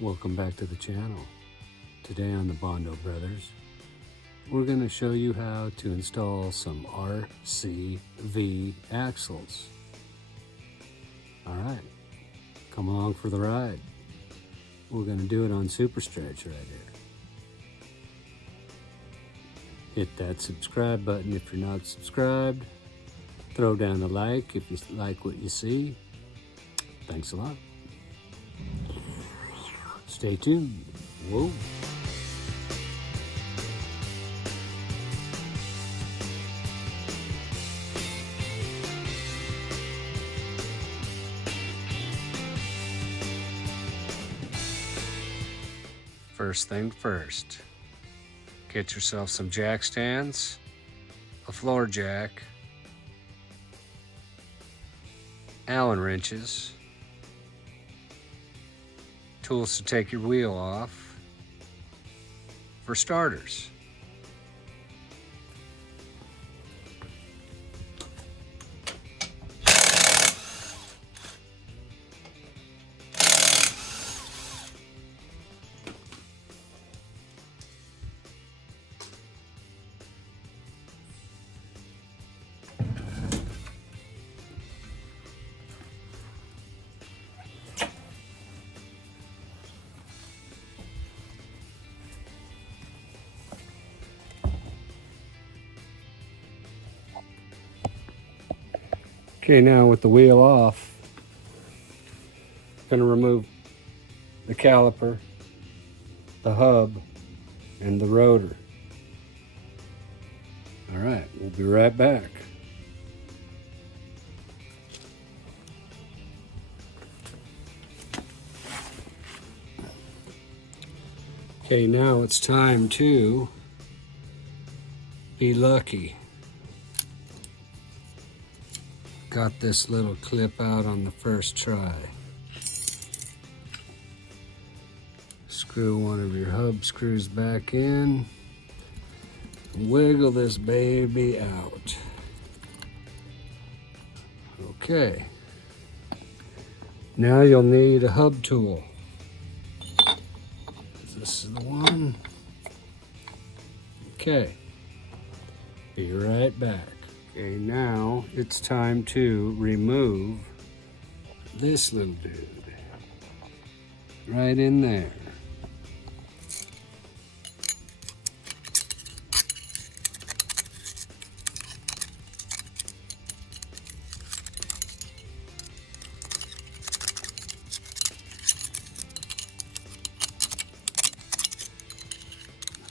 Welcome back to the channel. Today on the Bondo Brothers, we're going to show you how to install some RCV axles. Alright, come along for the ride. We're going to do it on Super Stretch right here. Hit that subscribe button if you're not subscribed. Throw down a like if you like what you see. Thanks a lot. Stay tuned. Whoa. First thing first, get yourself some jack stands, a floor jack, Allen wrenches, tools to take your wheel off, for starters. Okay, now with the wheel off, I'm going to remove the caliper, the hub, and the rotor. All right, we'll be right back. Okay, now it's time to be lucky. Got this little clip out on the first try. Screw one of your hub screws back in. Wiggle this baby out. Okay. Now you'll need a hub tool. This is the one. Okay. Be right back. Okay, now it's time to remove this little dude. Right in there.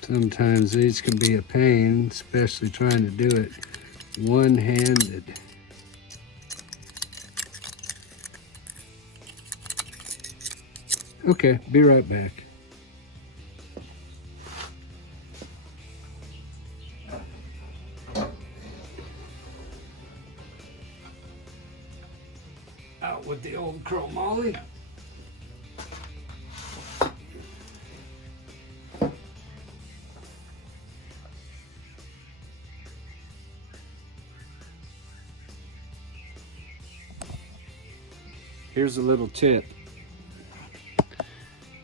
Sometimes these can be a pain, especially trying to do it one-handed. Okay, be right back. Out with the old chromoly. Here's a little tip.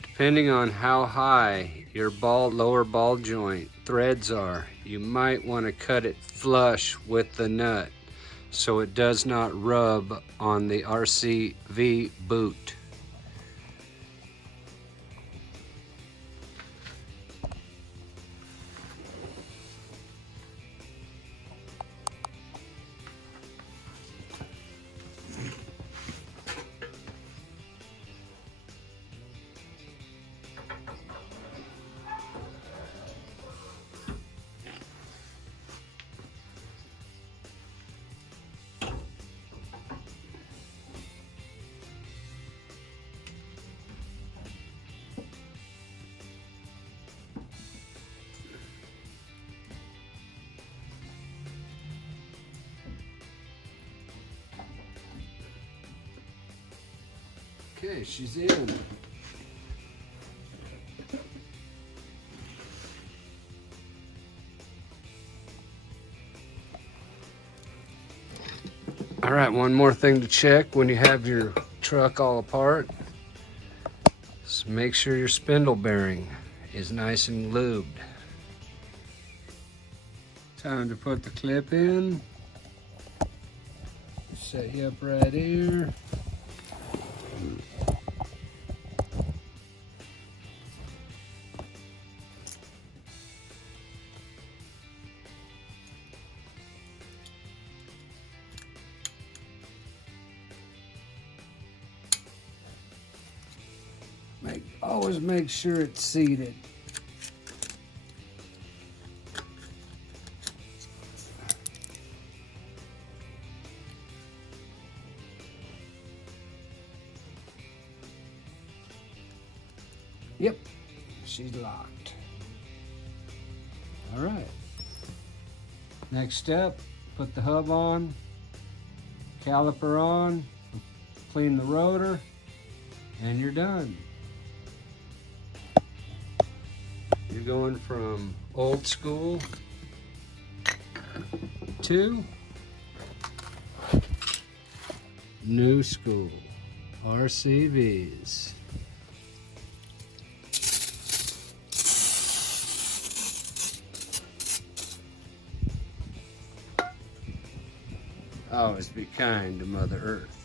Depending on how high your lower ball joint threads are, you might want to cut it flush with the nut so it does not rub on the RCV boot. Okay, she's in. All right, one more thing to check when you have your truck all apart. So make sure your spindle bearing is nice and lubed. Time to put the clip in. Set you up right here. Always make sure it's seated. Yep, she's locked. All right. Next step, put the hub on, caliper on, clean the rotor, and you're done. You're going from old school to new school RCVs. Always be kind to Mother Earth.